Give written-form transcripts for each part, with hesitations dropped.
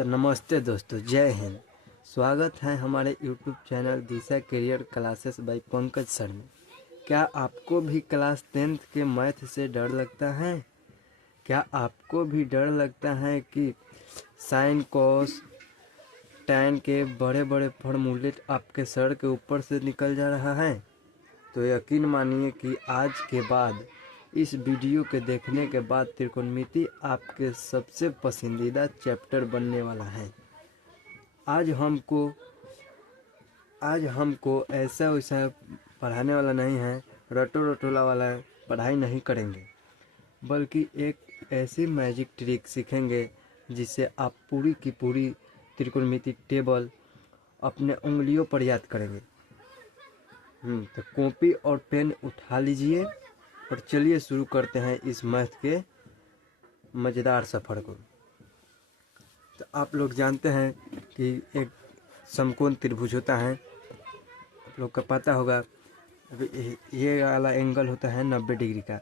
तो नमस्ते दोस्तों, जय हिंद। स्वागत है हमारे YouTube चैनल दिशा career classes bye Pankaj sir में। क्या आपको भी क्लास 10th के मैथ से डर लगता है? क्या आपको भी डर लगता है कि साइन कोस टैन के बड़े बड़े फॉर्मूले आपके सर के ऊपर से निकल जा रहा है? तो यकीन मानिए कि आज के बाद इस वीडियो के देखने के बाद त्रिकोणमिति आपके सबसे पसंदीदा चैप्टर बनने वाला है। आज हमको ऐसा वैसा पढ़ाने वाला नहीं है, रटो रटोला वाला पढ़ाई नहीं करेंगे, बल्कि एक ऐसी मैजिक ट्रिक सीखेंगे जिससे आप पूरी की पूरी त्रिकोणमिति टेबल अपने उंगलियों पर याद करेंगे। तो कॉपी और पेन उठा लीजिए और चलिए शुरू करते हैं इस मैथ के मज़ेदार सफ़र को। तो आप लोग जानते हैं कि एक समकोण त्रिभुज होता है, आप लोग का पता होगा। अभी ये वाला एंगल होता है 90 डिग्री का।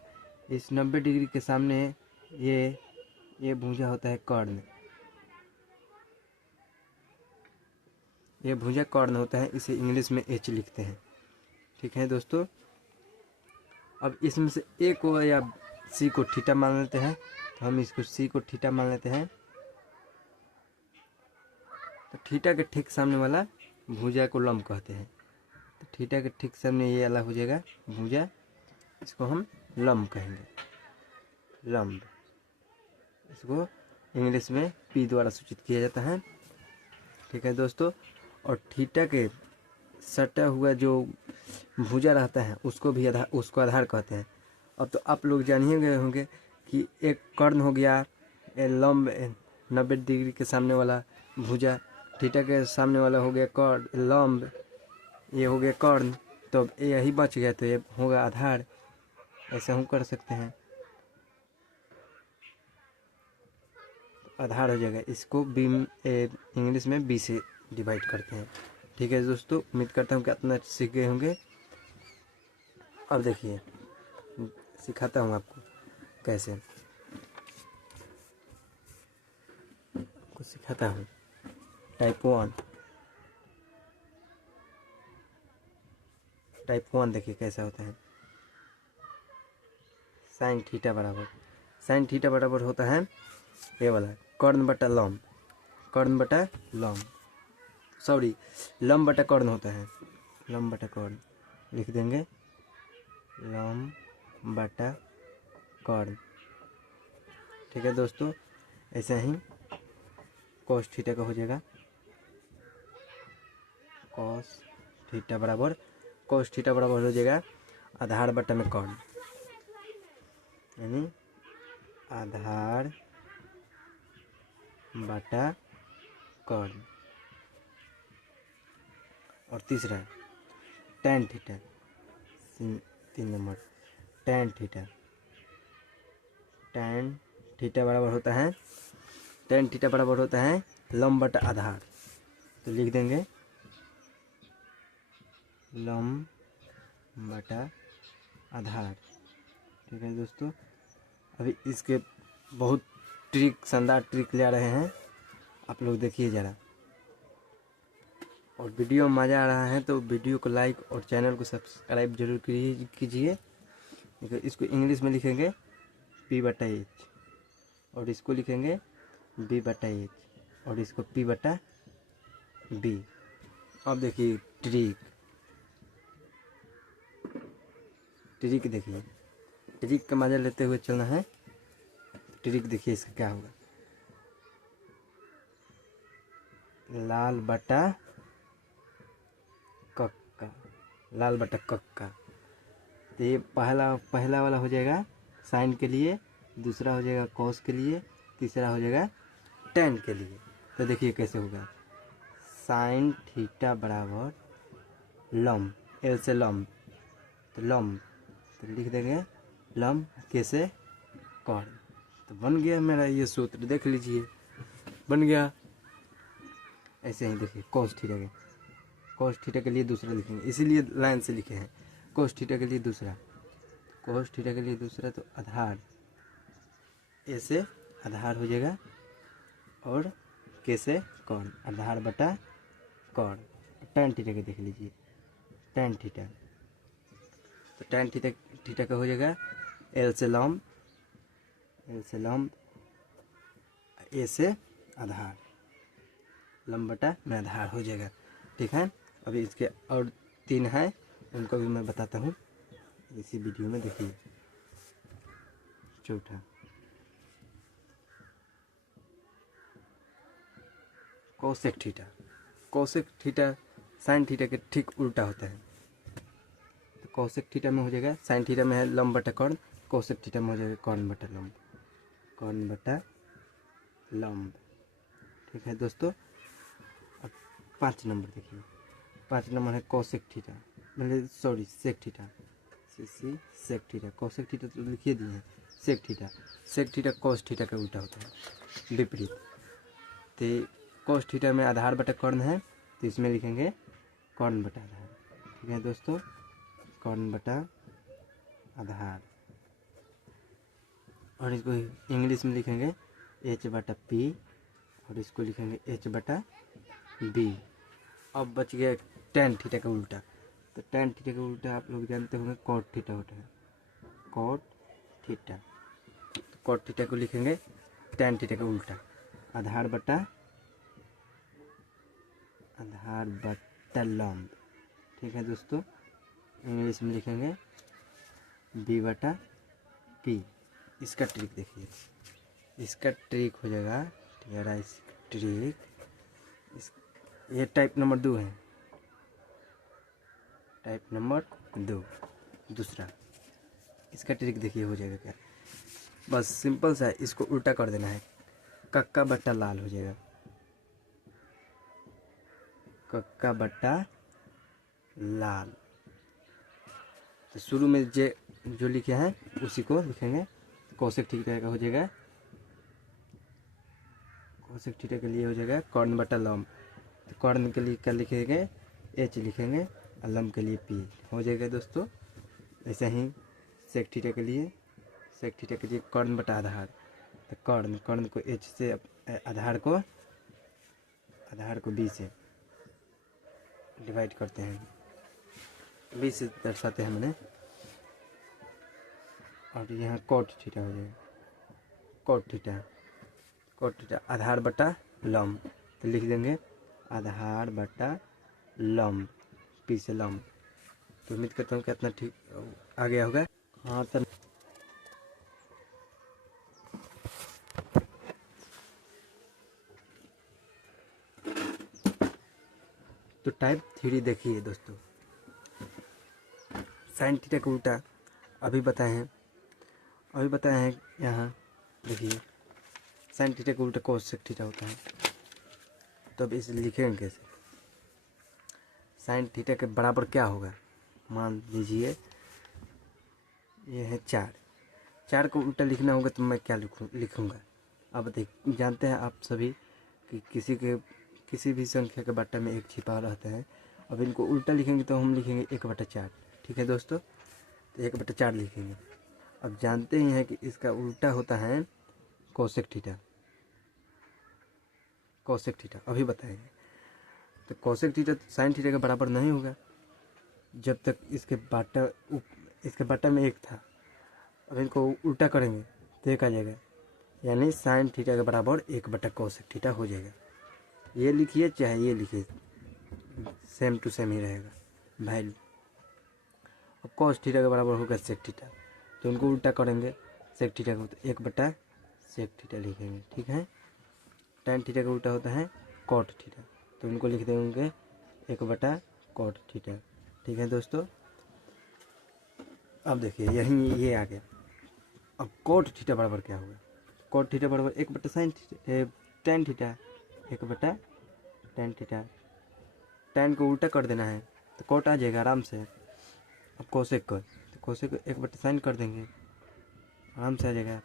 इस 90 डिग्री के सामने ये भुजा होता है कर्ण। ये भुजा कर्ण होता है, इसे इंग्लिश में एच लिखते हैं। ठीक है दोस्तों, अब इसमें से ए को या सी को थीटा मान लेते हैं, तो हम इसको सी को थीटा मान लेते हैं। तो थीटा के ठीक सामने वाला भुजा को लंब कहते हैं। तो थीटा के ठीक सामने ये वाला हो जाएगा भुजा, इसको हम लंब कहेंगे, लंब। इसको इंग्लिश में पी द्वारा सूचित किया जाता है। ठीक है दोस्तों, और थीटा के सटा हुआ जो भुजा रहता है उसको आधार कहते हैं। अब तो आप लोग जान ही गए होंगे कि एक कर्ण हो गया, लंब 90 डिग्री के सामने वाला भुजा, थीटा के सामने वाला हो गया कर्ण लंब, ये हो गया कर्ण, तो यही बच गया, तो ये होगा आधार। ऐसा हम कर सकते हैं, आधार हो जाएगा। इसको बी इंग्लिश में बी से डिवाइड करते हैं। ठीक है दोस्तों, उम्मीद करता हूँ कि इतना सीख गए होंगे। अब देखिए, सिखाता हूँ आपको कैसे, आपको सिखाता हूँ। टाइप 1 देखिए कैसा होता है। साइन थीटा बराबर होता है ये वाला कर्ण बटा लंब, सॉरी लंब बटा कर्ण होता है, लंब बटा कर्ण लिख देंगे, लंब बटा कर्ण। ठीक है दोस्तों, ऐसे ही cos थीटा का हो जाएगा, cos थीटा बराबर हो जाएगा आधार बटा में कर्ण, यानी आधार बटा कर्ण। और तीसरा tan theta, 3 number tan theta बराबर होता है लंब बटा आधार, तो लिख देंगे लंब बटा आधार। ठीक है दोस्तों, अभी इसके बहुत शानदार ट्रिक ले आ रहे हैं, आप लोग देखिए ज़रा। और वीडियो में मज़ा आ रहा है तो वीडियो को लाइक और चैनल को सब्सक्राइब जरूर कीजिए। इसको इंग्लिश में लिखेंगे P/H, और इसको लिखेंगे B/H, और इसको P/B। अब देखिए ट्रिक देखिए, ट्रिक का मजा लेते हुए चलना है। ट्रिक देखिए इसका क्या होगा, लाल बटा कक्का। तो ये पहला वाला हो जाएगा साइन के लिए, दूसरा हो जाएगा कॉस के लिए, तीसरा हो जाएगा टैन के लिए। तो देखिए कैसे होगा, साइन थीटा बराबर लंब, एल से लंब, तो लंब तो लिख देंगे लंब कैसे कर्ण। तो बन गया मेरा ये सूत्र, देख लीजिए बन गया। ऐसे ही देखिए cos थीटा के लिए दूसरा लिखेंगे, इसीलिए लाइन से लिखे हैं। cos थीटा के लिए दूसरा तो आधार, ऐसे आधार हो जाएगा, और के से कॉर्न, आधार बटा कॉर्न। tan थीटा के देख लीजिए, tan थीटा, तो tan थीटा थीटा का हो जाएगा L से लंब, L से लंब, A से आधार, लंब बटा में आधार हो जाएगा। ठीक है, अभी इसके और 3 है, उनको भी मैं बताता हूँ इसी वीडियो में। देखिए चौथा cosec theta. Cosec theta sine theta के ठीक उल्टा होता है। तो कोसेक थीटा में हो जाएगा, साइन थीटा में है लंब बटा कॉर्न, कोसेक थीटा में हो जाएगा कॉर्न बटा लंब, कॉर्न बटा लंब। ठीक है दोस्तों, अब 5 नंबर देखिए, 5 नंबर है कोसेक थीटा, मतलब sorry sec theta, sec theta. Cosec theta तो लिखिए दिए हैं, sec theta, sec theta cos theta का उल्टा होता है, विपरीत। तो कोस थीटा में आधार बटा कॉर्न है, तो इसमें लिखेंगे कॉर्न बटा आधार। ठीक है दोस्तों, कॉर्न बटा आधार, और इसको इंग्लिश में लिखेंगे H बटा P, और इसको लिखेंगे H बटा B। अब बच गया tan थीटा का उल्टा। तो tan थीटा का उल्टा आप लोग जानते होंगे कॉट थीटा होता है, कॉट थीटा। तो कॉट थीटा को लिखेंगे tan थीटा का उल्टा, आधार बटा लंब। ठीक है दोस्तों, इंग्लिश में लिखेंगे B बटा P। इसका ट्रिक देखिए, इसका ट्रिक हो जाएगा ट्रिक, ये टाइप नंबर 2 है, टाइप नंबर 2 दूसरा। इसका ट्रिक देखिए हो जाएगा क्या, बस सिंपल सा है, इसको उल्टा कर देना है, कक्का बट्टा लाल हो जाएगा, कक्का बट्टा लाल। तो शुरू में जो लिखे हैं उसी को लिखेंगे, कोसेक थीटा का हो जाएगा, कोसेक थीटा के लिए हो जाएगा कॉर्न बटा लंब। तो कॉर्न के लिए क्या लिखेंगे, H लिखेंगे, और लंब के लिए P हो जाएगा दोस्तों। ऐसे ही सेक थीटा के लिए, सेक थीटा के लिए कॉर्न बटा आधार, तो कॉर्न को H से, आधार को B से डिवाइड करते हैं, B से दर्शाते हैं मैंने, और यहाँ कॉट थीटा हो जाएगा, कॉट थीटा आधार बटा लंब। तो लिख देंगे आधार बटा लंब, P से लंब। तो उम्मीद करता हूँ कि इतना ठीक आ गया होगा। हाँ तो टाइप 3 देखिए दोस्तों, साइन थीटा का उल्टा अभी बताए हैं यहाँ देखिए, साइन थीटा का उल्टा कोसेक थीटा होता है। तो अब इसे लिखेंगे कैसे, साइन थीटा के बराबर क्या होगा, मान लीजिए ये है 4 को उल्टा लिखना होगा, तो मैं क्या लिखूँगा। अब जानते हैं आप सभी कि किसी भी संख्या के बट्टा में 1 छिपा रहता है। अब इनको उल्टा लिखेंगे तो हम लिखेंगे 1/4। ठीक है दोस्तों, तो 1/4 लिखेंगे। अब जानते ही हैं कि इसका उल्टा होता है कोसेक थीटा, अभी बताएंगे। तो कोसेक थीटा साइन थीटा के बराबर नहीं होगा जब तक इसके बट्टा में 1 था। अब इनको उल्टा करेंगे तो एक आ जाएगा, यानी साइन थीटा के बराबर 1/कोसेक थीटा हो जाएगा। ये लिखिए चाहे ये लिखिए, सेम टू सेम ही रहेगा वैल्यू। अब कोस थीटा के बराबर होगा सेक थीटा, तो उनको उल्टा करेंगे, सेक थीटा को तो 1/सेक थीटा लिखेंगे। ठीक है, tan थीटा का उल्टा होता है कॉट थीटा, तो उनको लिख देंगे 1/कॉट थीटा। ठीक है दोस्तों, अब देखिए यहीं ये आ गया। अब कॉट थीटा बराबर क्या होगा, कॉट थीटा बराबर 1/साइन tan theta, 1/tan theta. tan को उल्टा कर देना है तो कॉट आ जाएगा आराम से। अब कोसेक को 1/साइन कर देंगे, आराम से आ जाएगा।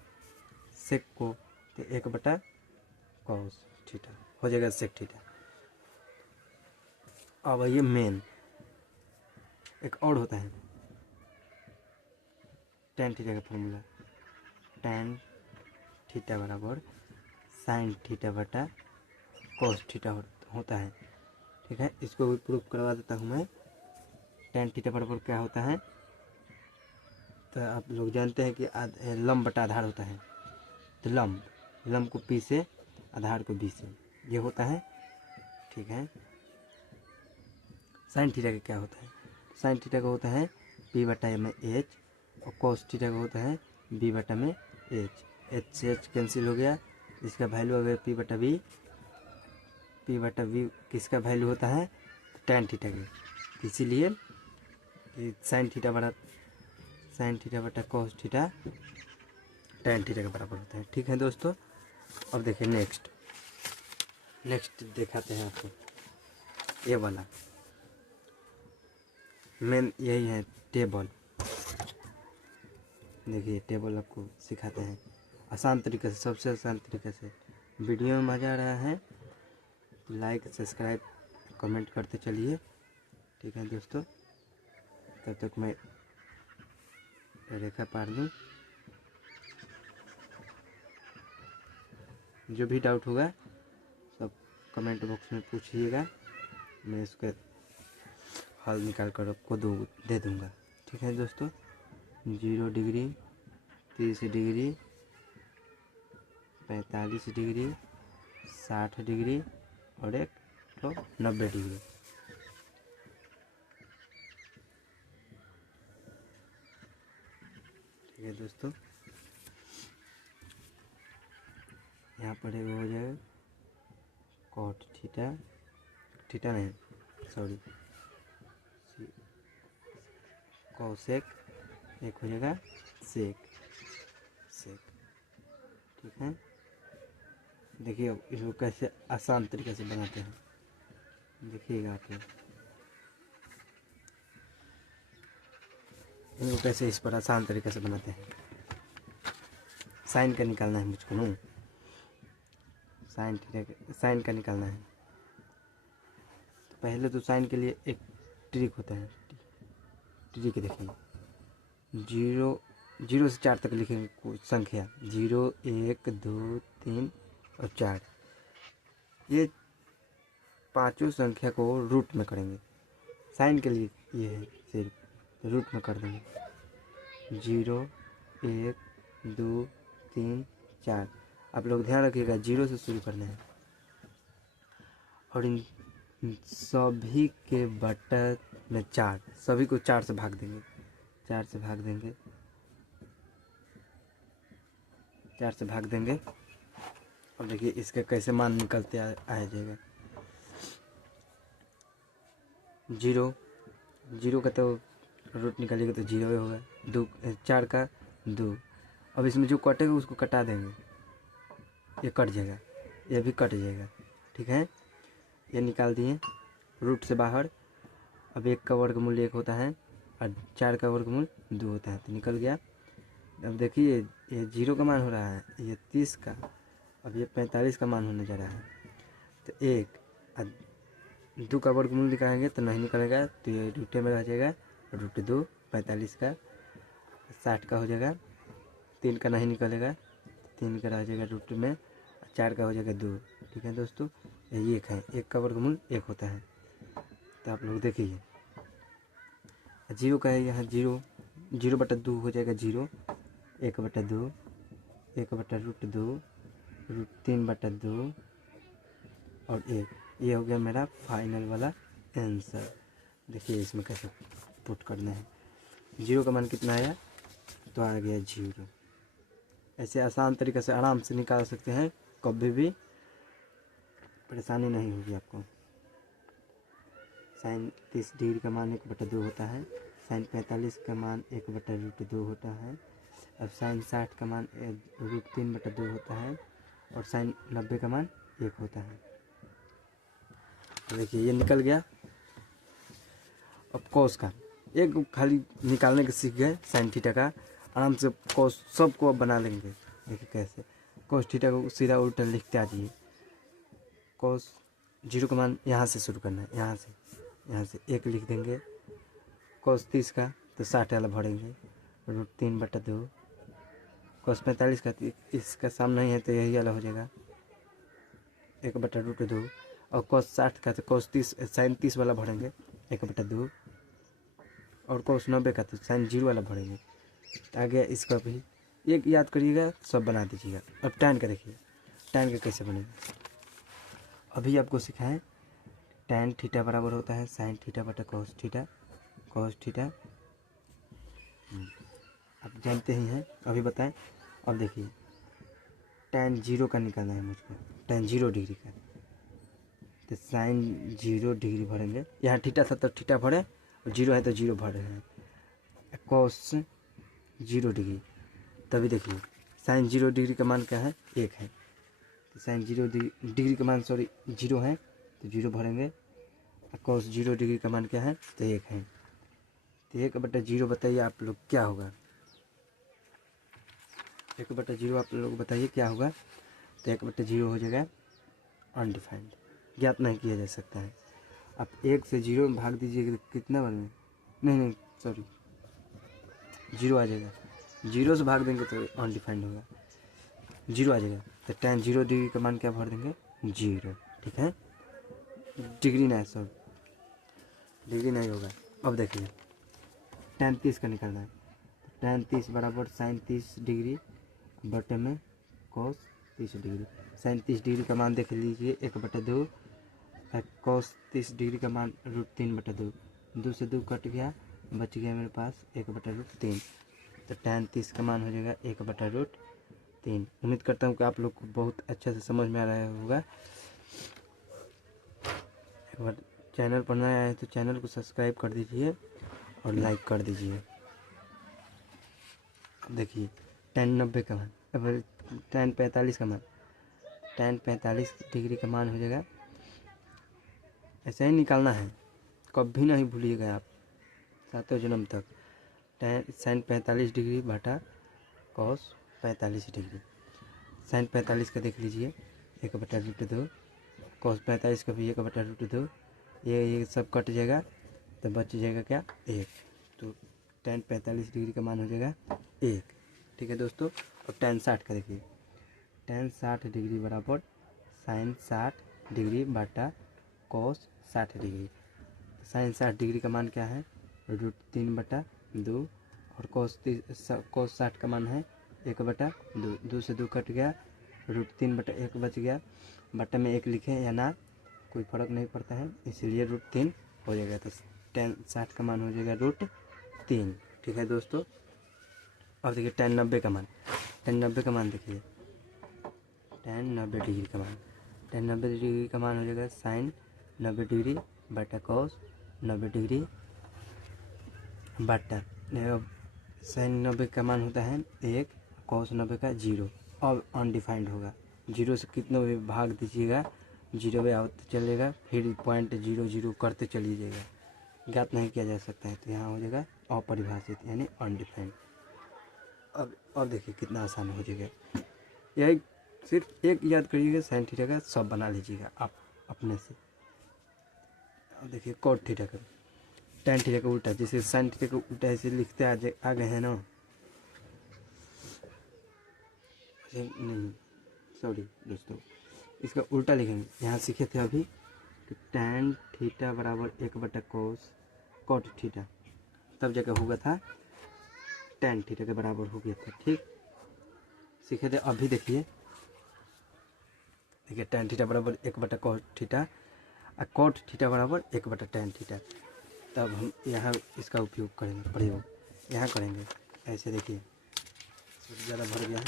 सेक को तो 1/कॉस थीटा हो जाएगा सेक थीटा। अब ये मेन एक और होता है tan थीटा का फॉर्मूला, tan थीटा बराबर साइन थीटा बटा कॉस थीटा होता है। ठीक है, इसको भी प्रूफ करवा देता हूँ मैं। tan थीटा बराबर क्या होता है, तो आप लोग जानते हैं कि लंब बटा आधार होता है। तो लंब को p से, आधार को b से, ये होता है। ठीक है, साइन थीटा का क्या होता है, साइन थीटा का होता है p बटा में h, और कॉस थीटा का होता है b बटा में h से h कैंसिल हो गया, इसका वैल्यू अगर p बटा v किसका वैल्यू होता है, tan थीटा के। इसीलिए साइन थीटा बटा कॉस थीटा tan थीटा के बराबर होता है। ठीक है दोस्तों, अब देखिए नेक्स्ट दिखाते हैं आपको। ये वाला मेन यही है टेबल। देखिए टेबल आपको सिखाते हैं आसान तरीके से, सबसे आसान तरीके से। वीडियो में मज़ा आ रहा है तो लाइक सब्सक्राइब कमेंट करते चलिए। ठीक है दोस्तों, तब तक मैं रेखा पार लूँ। जो भी डाउट होगा सब कमेंट बॉक्स में पूछिएगा, मैं इसका हल निकाल कर आपको दे दूँगा। ठीक है दोस्तों, 0 डिग्री, 30 डिग्री, 45 डिग्री, 60 डिग्री और एक तो 90 डिग्री। ठीक है दोस्तों, यहाँ पर एक हो जाएगा कॉट थीटा नहीं सॉरी कॉसेक, एक हो जाएगा सेक। ठीक है, देखिए अब इसको कैसे आसान तरीके से बनाते हैं, देखिएगा आप लोग इनको कैसे इस पर आसान तरीके से बनाते हैं। साइन का निकालना है मुझको ना, साइन का निकालना है। तो पहले तो साइन के लिए एक ट्रिक होता है, ट्रिक देखिए। 0 से 4 तक लिखेंगे कुछ संख्या, 0 1 2 3 और 4। ये पांचों संख्या को रूट में करेंगे। साइन के लिए ये है, सिर्फ रूट में कर देंगे। 0 1 2 3 4। आप लोग ध्यान रखिएगा 0 से शुरू करना है, और इन सभी के बटा में 4, सभी को 4 से भाग देंगे, 4 से भाग देंगे, 4 से भाग देंगे। अब देखिए इसका कैसे मान निकलते आ जाएगा। 0 का तो रूट निकालिएगा तो 0 होगा। 2 4 का 2। अब इसमें जो कटेगा उसको कटा देंगे, ये कट जाएगा, ये भी कट जाएगा। ठीक है, ये निकाल दिए रूट से बाहर। अब 1 का वर्गमूल 1 होता है और 4 का वर्गमूल 2 होता है, तो निकल गया। अब देखिए ये 0 का मान हो रहा है, ये 30 का, अब ये 45 का मान होने जा रहा है। तो 1 2 का वर्गमूल निकालेंगे तो नहीं निकलेगा, तो ये रूटे में रह जाएगा, √2 45 का, 60 का हो जाएगा। 3 का नहीं निकलेगा, 3 का रह जाएगा रूट में, 4 का हो जाएगा 2। ठीक है दोस्तों, ये 1 है, 1 का वर्गमूल 1 होता है। तो आप लोग देखिए 0 का है यहाँ 0 बटा 2 हो जाएगा 0, 1 बटा 2, 1 बटा √2, √3 बटा 2 और 1। ये हो गया मेरा फाइनल वाला आंसर। देखिए इसमें कैसे पुट करना है। 0 का मान कितना आया, तो आ गया 0। ऐसे आसान तरीके से आराम से निकाल सकते हैं, कभी भी परेशानी नहीं होगी आपको। साइन 30 डिग्री का मान 1/2 होता है, साइन 45 का मान 1/√2 होता है, अब साइन 60 का मान √3/2 होता है, और साइन 90 का मान 1 होता है। देखिए ये निकल गया। अब कॉस का एक खाली निकालने के सीख गए, साइन थीटा का आराम से कॉस सबको अब बना लेंगे। देखिए कैसे कॉस थीटा को सीधा उल्टा लिखते आ जाइए। कॉस 0 का मान यहाँ से शुरू करना है, यहाँ से 1 लिख देंगे। कॉस 30 का तो 60 वाला भरेंगे, √3/2। कॉस 45 का तो इसका सामने ही है तो यही वाला हो जाएगा, 1/√2 और cos 60 का तो cos 30 sin 30 वाला भरेंगे 1/2 और cos 90 का तो sin 0 वाला भरेंगे। आ गया इसका भी एक याद करिएगा, सब बना दीजिएगा। अब tan का देखिए, tan का कैसे बनेगा अभी आपको सिखाएं। tan थीटा बराबर होता है sin थीटा बटा cos थीटा, cos थीटा आप जानते ही हैं, अभी बताएं। अब देखिए tan 0 का निकालना है मुझको, tan 0 डिग्री का, तो sin 0 डिग्री भरेंगे। यहाँ थीटा था तो थीटा भरे, और 0 है तो 0 भर रहे हैं। cos 0 डिग्री, तभी देखिए sin 0 डिग्री का मान क्या है, 1 है। तो sin 0 डिग्री का मान 0 है तो 0 भरेंगे। cos 0 डिग्री का मान क्या है, तो 1 है। तो 1/0 बताइए आप लोग क्या होगा, 1/0 आप लोग बताइए क्या होगा। तो 1/0 हो जाएगा अनडिफाइंड, ज्ञात नहीं किया जा सकता है। आप 1 से 0 में भाग दीजिएगा तो कितना बने, नहीं सॉरी 0 आ जाएगा। 0 से भाग देंगे तो अनडिफाइंड होगा, 0 आ जाएगा। तो tan 0 डिग्री का मान क्या भर देंगे, 0। ठीक है, डिग्री नहीं, सॉरी डिग्री नहीं होगा। अब देखिए tan 30 का निकालना है। tan 30 बराबर sin 30 डिग्री बटे में cos 30 डिग्री। sin 30 डिग्री का मान देख लीजिए 1/2, cos 30 डिग्री का मान √3/2, 2 से 2 कट गया, बच गया मेरे पास 1/√3। तो tan 30 का मान हो जाएगा 1/√3। उम्मीद करता हूँ कि आप लोग को बहुत अच्छे से समझ में आ रहा होगा। एक बार चैनल पर नया आए तो चैनल को सब्सक्राइब कर दीजिए और लाइक कर दीजिए। देखिए tan 90 का मान, अब tan 45 का मान, tan 45 डिग्री का मान हो जाएगा, ऐसा ही निकालना है, कभी नहीं भूलिएगा आप सातों जन्म तक। sin 45 डिग्री बटा cos 45 डिग्री। sin 45 का देख लीजिए 1/√2, cos 45 का भी 1/√2, ये सब कट जाएगा तो बच जाएगा क्या, 1। तो tan 45 डिग्री का मान हो जाएगा 1। ठीक है दोस्तों। अब tan 60 का देखिए, tan 60 डिग्री बराबर sin 60 डिग्री बटा cos 60 डिग्री। sin 60 डिग्री का मान क्या है, √3/2 और cos 60 का मान है 1/2, 2 से 2 कट गया, √3/1 बच गया, बटा में 1 लिखें या ना कोई फ़र्क नहीं पड़ता है, इसीलिए √3 हो जाएगा। तो tan 60 का मान हो जाएगा √3। ठीक है दोस्तों। अब देखिए tan 90 का मान, tan 90 का मान देखिए, tan 90 डिग्री का मान, tan 90 डिग्री का मान हो जाएगा sin 90 डिग्री बटा cos 90 डिग्री बटा sin 90 का मान होता है 1, cos 90 का 0। अब अनडिफाइंड होगा, 0 से कितना भी भाग दीजिएगा 0 पे आते चलेगा, फिर .00 करते चलिए जाएगा, ज्ञात नहीं किया जा सकता है। तो यहाँ हो जाएगा अपरिभाषित यानी अनडिफाइंड। अब देखिए कितना आसान हो जाएगा, यही सिर्फ एक याद करिएगा, sin थीटा का सब बना लीजिएगा आप अपने से। अब देखिए cot थीटा का, tan थीटा का उल्टा, जैसे sin थीटा का उल्टा ऐसे लिखते आ गए हैं ना, नहीं सॉरी दोस्तों, इसका उल्टा लिखेंगे। यहाँ सीखे थे अभी कि tan थीटा बराबर 1/cos cot थीटा, तब जगह हुआ था tan थीटा के बराबर हो गया था। ठीक सीखे थे। अभी देखिए tan थीटा बराबर 1/cos थीटा और cot थीटा बराबर 1/tan थीटा। तब हम यहाँ इसका उपयोग करेंगे, प्रयोग यहाँ करेंगे। ऐसे देखिए ज़्यादा भर गया है,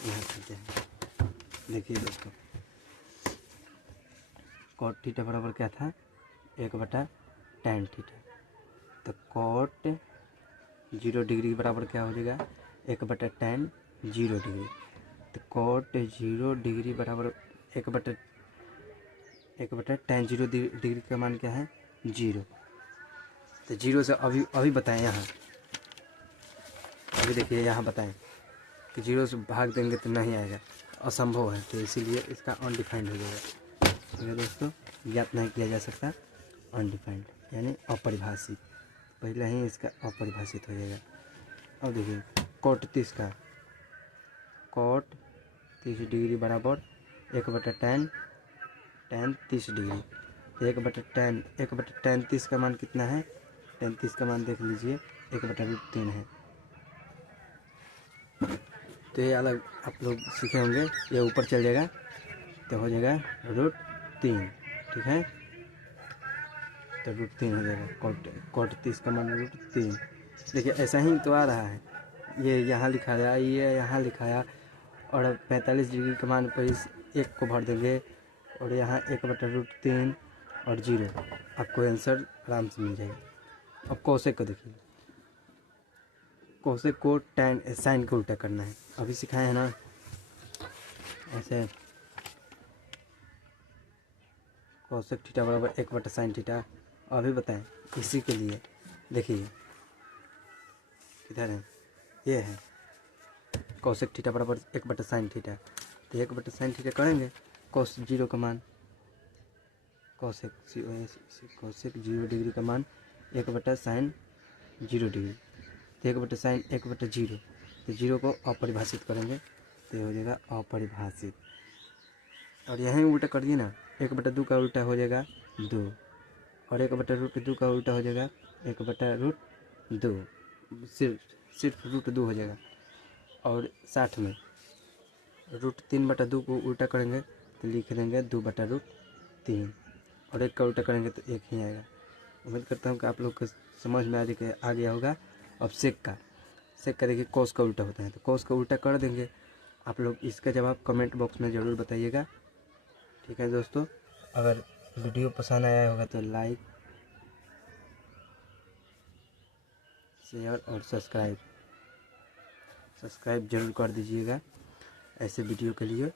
यहाँ करते हैं। देखिए दोस्तों cot थीटा बराबर क्या था, 1/tan थीटा। तो cot 0 डिग्री बराबर क्या हो जाएगा, 1/tan 0 डिग्री। तो cot 0 डिग्री बराबर 1/tan 0 डिग्री का मान क्या है, 0। तो 0 से अभी बताएं, यहाँ अभी देखिए यहाँ बताएं कि 0 से भाग देंगे तो नहीं आएगा, असंभव है, तो इसीलिए इसका अनडिफाइंड हो जाएगा। तो दोस्तों ज्ञात नहीं किया जा सकता, अनडिफाइंड यानी अपरिभाषित, पहले ही इसका अपरिभाषित हो जाएगा। अब देखिए cot 30 का, cot 30 डिग्री बराबर 1/tan tan 30 डिग्री। तो 1/tan 30 का मान कितना है? tan 30 का मान देख लीजिए 1/√3 है। तो ये अलग आप लोग सीखे होंगे, ये ऊपर चल जाएगा तो हो जाएगा √3, ठीक है। तो √3 हो जाएगा, cot 30 का मान √3। देखिए ऐसा ही तो आ रहा है, ये यहाँ लिखाया, ये यहाँ लिखाया, और अब 45 डिग्री के मान पर इस एक को भर देंगे और यहाँ 1/√3 और 0, आपको आंसर आराम से मिल जाएगा। अब कोसेक को देखिए, कोसेक को tan साइन को उल्टा करना है, अभी सिखाए हैं ना ऐसे। कोसेक थीटा बराबर 1/sin थीटा, अभी बताएं इसी के लिए। देखिए किधर है, ये है कोसेक थीटा बराबर 1/sin थीटा। तो 1/sin थीटा करेंगे, कोस 0 का मान, कोसेक 0 डिग्री का मान 1/sin 0 डिग्री। तो 1/sin 1/0, तो 0 को अपरिभाषित करेंगे तो ये हो जाएगा अपरिभाषित। और यहीं उल्टा कर दिए ना, 1/2 का उल्टा हो जाएगा 2, और 1/√2 का उल्टा हो जाएगा 1/√2, सिर्फ √2 हो जाएगा। और 60 में √3/2 को उल्टा करेंगे तो लिख देंगे 2/√3, और 1 का उल्टा करेंगे तो 1 ही आएगा। उम्मीद करता हूँ कि आप लोग को समझ में आ गया होगा। अब सेक का देखिए, कोस का उल्टा होता है, तो कोस का उल्टा कर देंगे। आप लोग इसका जवाब कमेंट बॉक्स में ज़रूर बताइएगा, ठीक है दोस्तों। अगर वीडियो पसंद आया होगा तो लाइक, शेयर और सब्सक्राइब ज़रूर कर दीजिएगा ऐसे वीडियो के लिए।